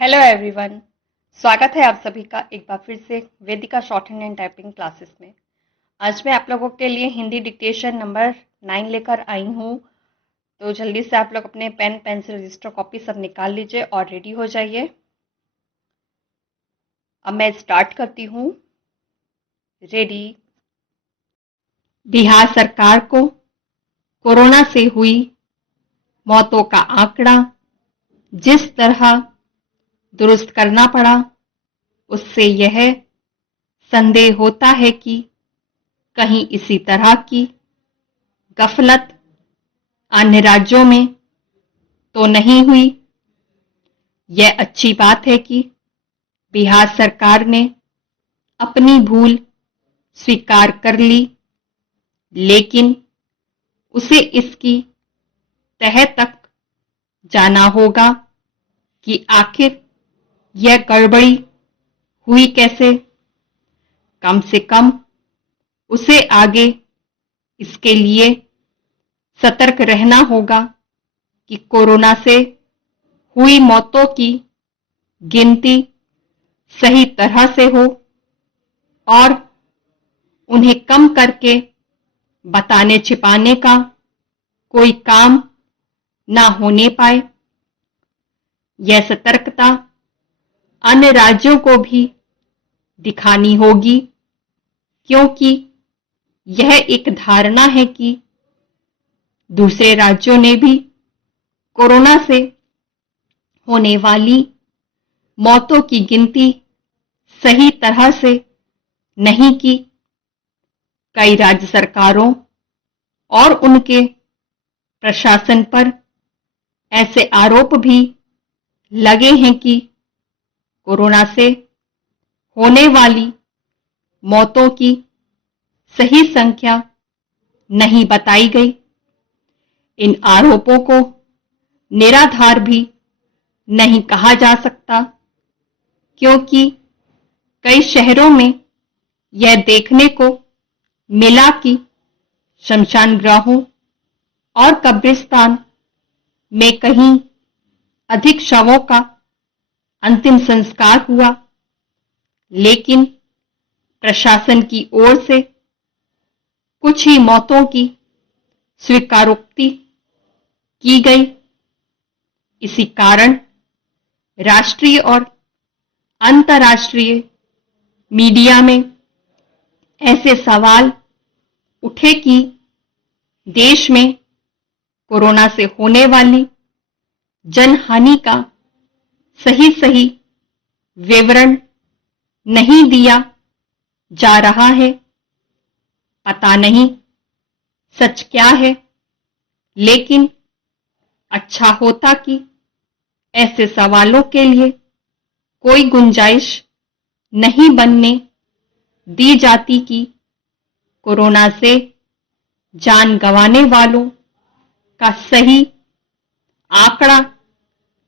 Hello everyone. स्वागत है आप सभी का एक बार फिर से Vedika shorthand and typing classes में। आज मैं आप लोगों के लिए हिंदी डिक्टेशन नंबर 9 लेकर आई हूँ। तो जल्दी से आप लोग अपने पेन पेंसिल रजिस्टर कॉपी सब निकाल लीजिए और रेडी हो जाइए। अब मैं स्टार्ट करती हूँ। रेडी। बिहार सरकार को कोरोना से हुई मौतों का आंकड़ा जिस तरह दुरुस्त करना पड़ा, उससे यह संदेह होता है कि कहीं इसी तरह की गफलत अन्य राज्यों में तो नहीं हुई। यह अच्छी बात है कि बिहार सरकार ने अपनी भूल स्वीकार कर ली, लेकिन उसे इसकी तह तक जाना होगा कि आखिर यह गड़बड़ी हुई कैसे। कम से कम उसे आगे इसके लिए सतर्क रहना होगा कि कोरोना से हुई मौतों की गिनती सही तरह से हो और उन्हें कम करके बताने छिपाने का कोई काम ना होने पाए। यह सतर्कता अन्य राज्यों को भी दिखानी होगी, क्योंकि यह एक धारणा है कि दूसरे राज्यों ने भी कोरोना से होने वाली मौतों की गिनती सही तरह से नहीं की। कई राज्य सरकारों और उनके प्रशासन पर ऐसे आरोप भी लगे हैं कि कोरोना से होने वाली मौतों की सही संख्या नहीं बताई गई। इन आरोपों को निराधार भी नहीं कहा जा सकता, क्योंकि कई शहरों में यह देखने को मिला कि शमशान गृहों और कब्रिस्तान में कहीं अधिक शवों का अंतिम संस्कार हुआ, लेकिन प्रशासन की ओर से कुछ ही मौतों की स्वीकारोक्ति की गई। इसी कारण राष्ट्रीय और अंतर्राष्ट्रीय मीडिया में ऐसे सवाल उठे कि देश में कोरोना से होने वाली जनहानि का सही सही विवरण नहीं दिया जा रहा है। पता नहीं सच क्या है, लेकिन अच्छा होता कि ऐसे सवालों के लिए कोई गुंजाइश नहीं बनने दी जाती कि कोरोना से जान गंवाने वालों का सही आंकड़ा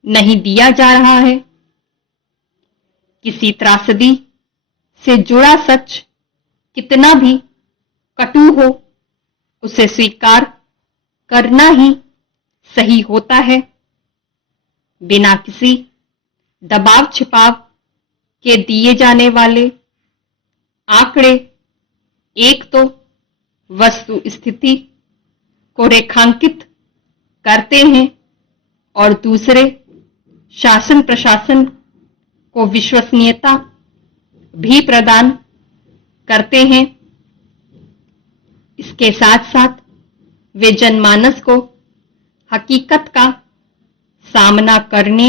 नहीं दिया जा रहा है। किसी त्रासदी से जुड़ा सच कितना भी कटु हो, उसे स्वीकार करना ही सही होता है। बिना किसी दबाव छिपाव के दिए जाने वाले आंकड़े एक तो वस्तु स्थिति को रेखांकित करते हैं और दूसरे शासन प्रशासन को विश्वसनीयता भी प्रदान करते हैं। इसके साथ साथ वे जनमानस को हकीकत का सामना करने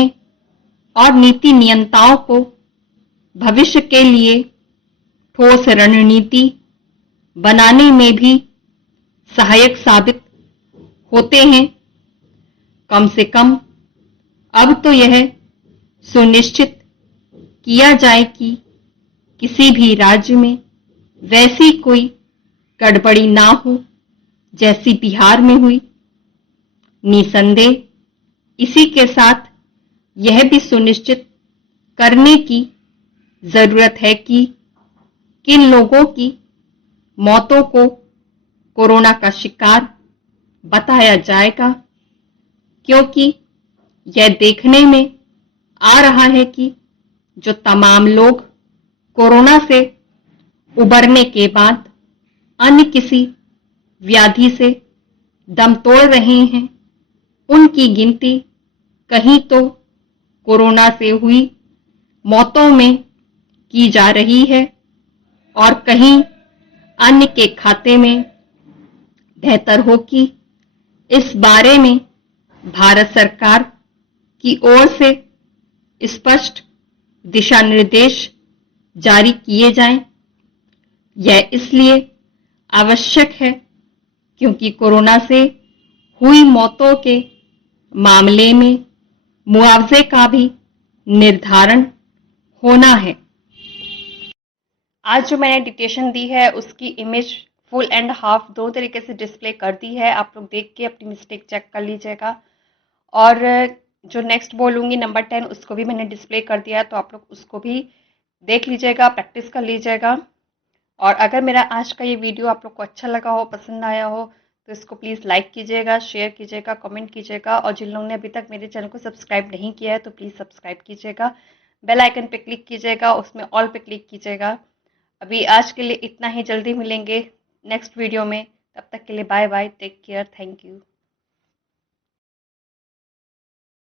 और नीति नियंताओं को भविष्य के लिए ठोस रणनीति बनाने में भी सहायक साबित होते हैं। कम से कम अब तो यह सुनिश्चित किया जाए कि किसी भी राज्य में वैसी कोई गड़बड़ी ना हो जैसी बिहार में हुई। निसंदेह इसी के साथ यह भी सुनिश्चित करने की जरूरत है कि किन लोगों की मौतों को कोरोना का शिकार बताया जाएगा, क्योंकि यह देखने में आ रहा है कि जो तमाम लोग कोरोना से उबरने के बाद अन्य किसी व्याधि से दम तोड़ रहे हैं, उनकी गिनती कहीं तो कोरोना से हुई मौतों में की जा रही है और कहीं अन्य के खाते में। बेहतर हो कि इस बारे में भारत सरकार की ओर से स्पष्ट दिशा निर्देश जारी किए जाएं। यह इसलिए आवश्यक है क्योंकि कोरोना से हुई मौतों के मामले में मुआवजे का भी निर्धारण होना है। आज जो मैंने डिक्टेशन दी है उसकी इमेज फुल एंड हाफ दो तरीके से डिस्प्ले कर दी है। आप लोग देख के अपनी मिस्टेक चेक कर लीजिएगा। और जो नेक्स्ट बोलूँगी नंबर 10 उसको भी मैंने डिस्प्ले कर दिया है, तो आप लोग उसको भी देख लीजिएगा, प्रैक्टिस कर लीजिएगा। और अगर मेरा आज का ये वीडियो आप लोग को अच्छा लगा हो, पसंद आया हो, तो इसको प्लीज़ लाइक कीजिएगा, शेयर कीजिएगा, कमेंट कीजिएगा। और जिन लोगों ने अभी तक मेरे चैनल को सब्सक्राइब नहीं किया है तो प्लीज़ सब्सक्राइब कीजिएगा, बेल आइकन पे क्लिक कीजिएगा, उसमें ऑल पे क्लिक कीजिएगा। अभी आज के लिए इतना ही, जल्दी मिलेंगे नेक्स्ट वीडियो में। तब तक के लिए bye bye, take care, thank you.